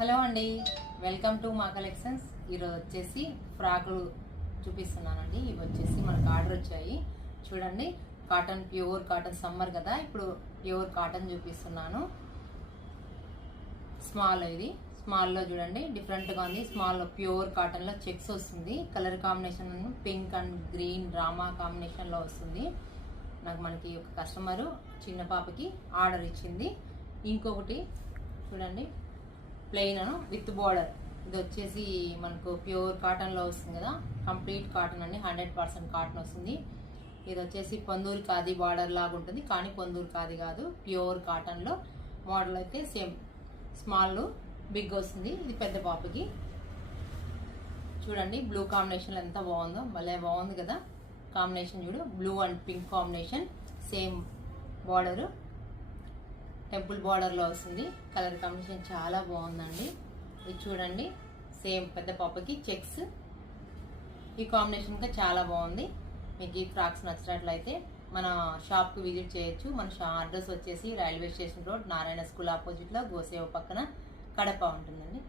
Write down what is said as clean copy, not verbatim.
Hello అండి, welcome to మా collections. ఈరోజు వచ్చేసి ఫ్రాకులు చూపిస్తున్నానండి. ఇవి వచ్చేసి మనకు ఆర్డర్ వచ్చాయి. చూడండి, కాటన్, ప్యూర్ కాటన్. సమ్మర్ కదా, ఇప్పుడు ప్యూర్ కాటన్ చూపిస్తున్నాను. స్మాల్, ఇది స్మాల్లో చూడండి డిఫరెంట్గా ఉంది. స్మాల్లో ప్యూర్ కాటన్లో చెక్స్ వస్తుంది. Colour combination pink and green drama కాంబినేషన్లో వస్తుంది. మనకి ఒక కస్టమరు చిన్న పాపకి ఆర్డర్ ఇచ్చింది. ఇంకొకటి చూడండి, ప్లెయిన్ విత్ బోర్డర్. ఇది వచ్చేసి మనకు ప్యూర్ కాటన్లో వస్తుంది కదా, కంప్లీట్ కాటన్ అండి, 100% కాటన్ వస్తుంది. ఇది వచ్చేసి పొందూరు ఖాదీ బార్డర్ లాగా ఉంటుంది, కానీ పొందూరు ఖాదీ కాదు, ప్యూర్ కాటన్లో. మోడల్ అయితే సేమ్ స్మాల్ బిగ్ వస్తుంది. ఇది పెద్ద పాపకి. చూడండి బ్లూ కాంబినేషన్ ఎంత బాగుందో, భలే బాగుంది కదా కాంబినేషన్. చూడు, blue and pink combination, same border, temple బార్డర్లో వస్తుంది. కలర్ కాంబినేషన్ చాలా బాగుందండి. ఇది చూడండి, సేమ్ పెద్ద పాపకి చెక్స్. ఈ కాంబినేషన్ ఇంకా చాలా బాగుంది. మీకు ఈ ఫ్రాక్స్ నచ్చినట్లయితే మన షాప్కి విజిట్ చేయొచ్చు. మన అడ్రస్ వచ్చేసి railway station road, Narayana school ఆపోజిట్లో, గోసేవ పక్కన, కడప ఉంటుందండి.